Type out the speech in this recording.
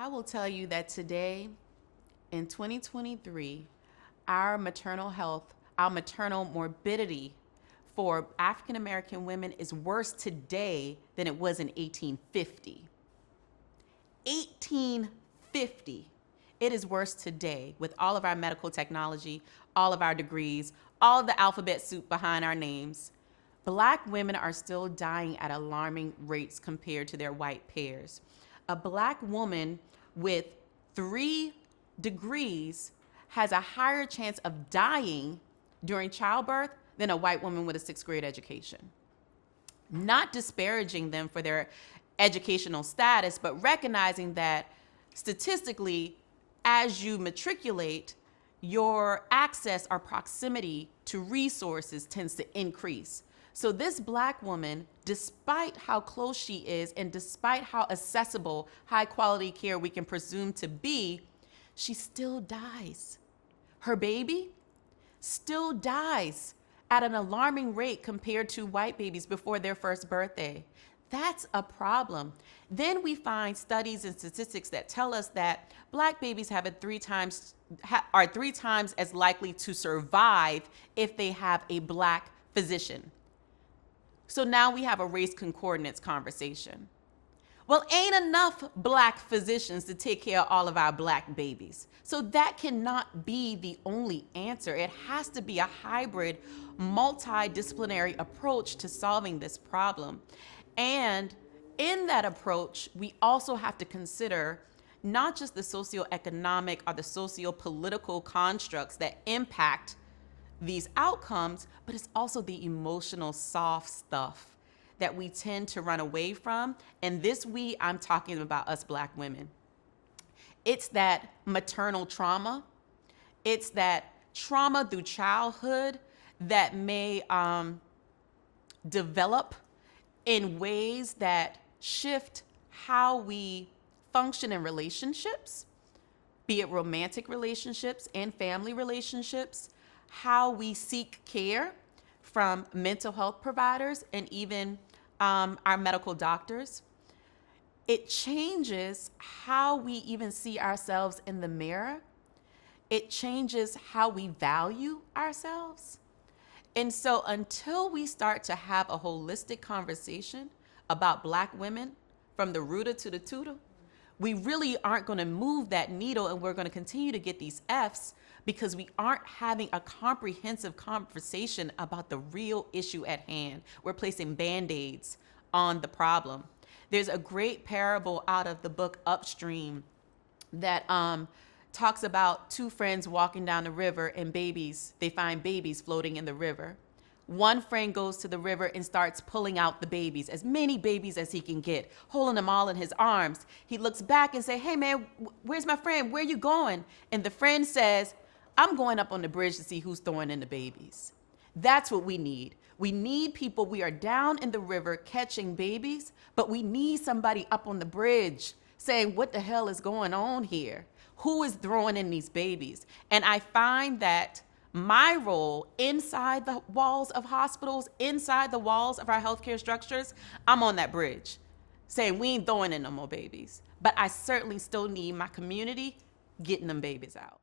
I will tell you that today, in 2023, our maternal health, our maternal morbidity for African American women is worse today than it was in 1850. 1850. It is worse today with all of our medical technology, all of our degrees, all of the alphabet soup behind our names. Black women are still dying at alarming rates compared to their white peers. A Black woman with 3 degrees has a higher chance of dying during childbirth than a white woman with a 6th grade education. Not disparaging them for their educational status, but recognizing that statistically, as you matriculate, your access or proximity to resources tends to increase. So this Black woman, despite how close she is and despite how accessible high quality care we can presume to be, she still dies. Her baby still dies at an alarming rate compared to white babies before their first birthday. That's a problem. Then we find studies and statistics that tell us that Black babies are 3 times as likely to survive if they have a Black physician. So now we have a race concordance conversation. Well, ain't enough Black physicians to take care of all of our Black babies. So that cannot be the only answer. It has to be a hybrid, multidisciplinary approach to solving this problem. And in that approach, we also have to consider not just the socioeconomic or the socio-political constructs that impact these outcomes, but it's also the emotional soft stuff that we tend to run away from. And this we, I'm talking about us Black women. It's that maternal trauma. It's that trauma through childhood that may develop in ways that shift how we function in relationships, be it romantic relationships and family relationships, how we seek care from mental health providers and even our medical doctors. It changes how we even see ourselves in the mirror. It changes how we value ourselves. And so until we start to have a holistic conversation about Black women from the rooter to the tutor, we really aren't going to move that needle, and we're going to continue to get these Fs because we aren't having a comprehensive conversation about the real issue at hand. We're placing Band-Aids on the problem. There's a great parable out of the book UpStream that talks about 2 friends walking down the river and they find babies floating in the river. One friend goes to the river and starts pulling out the babies, as many babies as he can get, holding them all in his arms. He looks back and says, "Hey man, where's my friend? Where you going?" And the friend says, "I'm going up on the bridge to see who's throwing in the babies." That's what we need. We need people. We are down in the river catching babies, but we need somebody up on the bridge saying, "What the hell is going on here? Who is throwing in these babies?" And I find that my role inside the walls of hospitals, inside the walls of our healthcare structures, I'm on that bridge saying we ain't throwing in no more babies. But I certainly still need my community getting them babies out.